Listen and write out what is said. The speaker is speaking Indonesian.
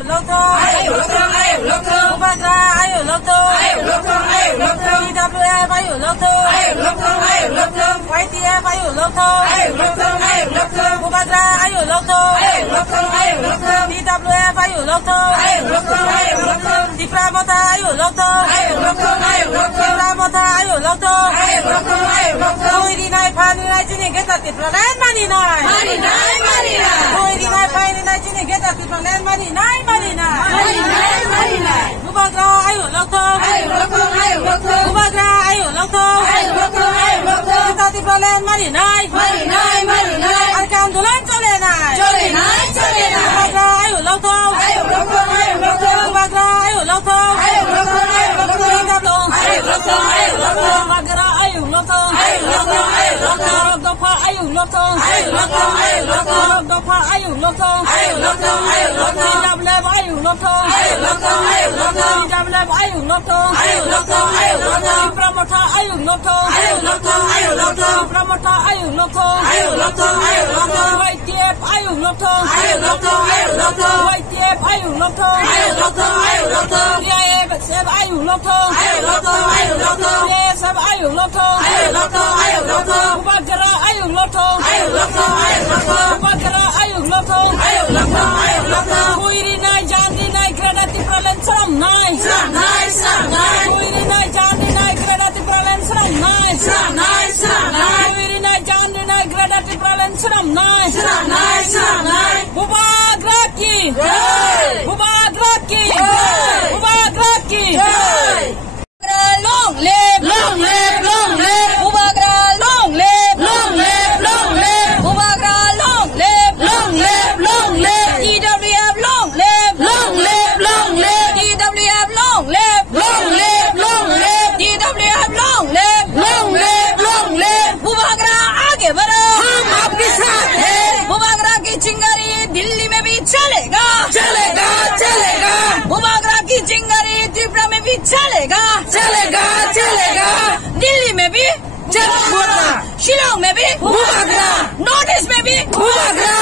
ayo lockdown, ayo lockdown, ayo lockdown. Bubagra, ayo lockdown, ayo lockdown, ayo lockdown. DWF, ayo lockdown, ayo lockdown, ayo lockdown. YTF, ayo lockdown, ayo lockdown, ayo lockdown. Bubagra, ayo lockdown, ayo lockdown, ayo lockdown. DWF, ayo lockdown, ayo lockdown, ayo lockdown. Dipramota, ayo lockdown, ayo lockdown, ayo lockdown. Dipramota, ayo lockdown, ayo lockdown, ayo lockdown. Koirinai, paninai, jini geta tipranen maninai, maninai, maninai. Koirinai, paninai, jini geta tipranen maninai, maninai, maninai, maninai. Bubagra, ayo lockdown, ayo lockdown, ayo lockdown. Bubagra, ayo lockdown, ayo lockdown, ayo lockdown. Geta tipranen maninai, maninai, maninai. Alhamdulillah, colenai, colenai, colenai. Bubagra, ayo lockdown, ayo lockdown, ayo lockdown. Bubagra, ayo lockdown, ayo lockdown, ayo lockdown. Ayo lockdown, ayo lockdown. Bubagra, ayo lockdown, ayo lockdown, ayo lockdown. Dopa, ayo lockdown, ayo lockdown, ayo lockdown. Dopa, ayo lockdown, ayo lockdown, ayo lockdown. DWF, ayo lockdown, ayo lockdown, ayo lockdown. DWF, ayo lockdown, ayo lockdown, ayo lockdown. Pramota, ayo lockdown, ayo lockdown, ayo lockdown. Pramota, ayo lockdown, ayo lockdown, ayo lockdown. YTF, ayo lockdown, ayo lockdown, ayo lockdown. YTF, ayo lockdown, ayo lockdown, ayo lockdown. DIF, ayo lockdown, ayo lockdown, ayo lockdown. DSF, ayo lockdown, ayo lockdown, ayo lockdown. Bubagra, ayo lockdown, ayo lockdown, ayo lockdown. Bubagra, ayo lockdown, ayo lockdown, ayo lockdown. Koirinai, jandinai, gradatif pralen seram nai, seram nai, seram nai. Koirinai, jandinai, gradatif pralen seram nai, seram nai, seram nai. Koirinai, jandinai, gradatif pralen seram nai, seram nai, seram nai. Bubagra ki jai, Bubagra ki jai, Bubagra ki jai. Long live, long live, long live. Bubagra, long live, long live, long live. Bubagra, long live, long live, long live. DWF, long live, long live, long live. DWF, long live, long live, long live. DWF, long live, long live, long live. Bubagra आगे बढ़ो, हम आपके साथ हैं। बुबागरा की चिंगारी दिल्ली में भी चलेगा, चलेगा, चलेगा। बुबागरा की चिंगारी त्रिपुरा में भी चलेगा, चलेगा, चलेगा। दिल्ली में भी चलेगा, शिलोंग में भी बुबागरा, नॉर्थ ईस्ट में भी बुबागरा।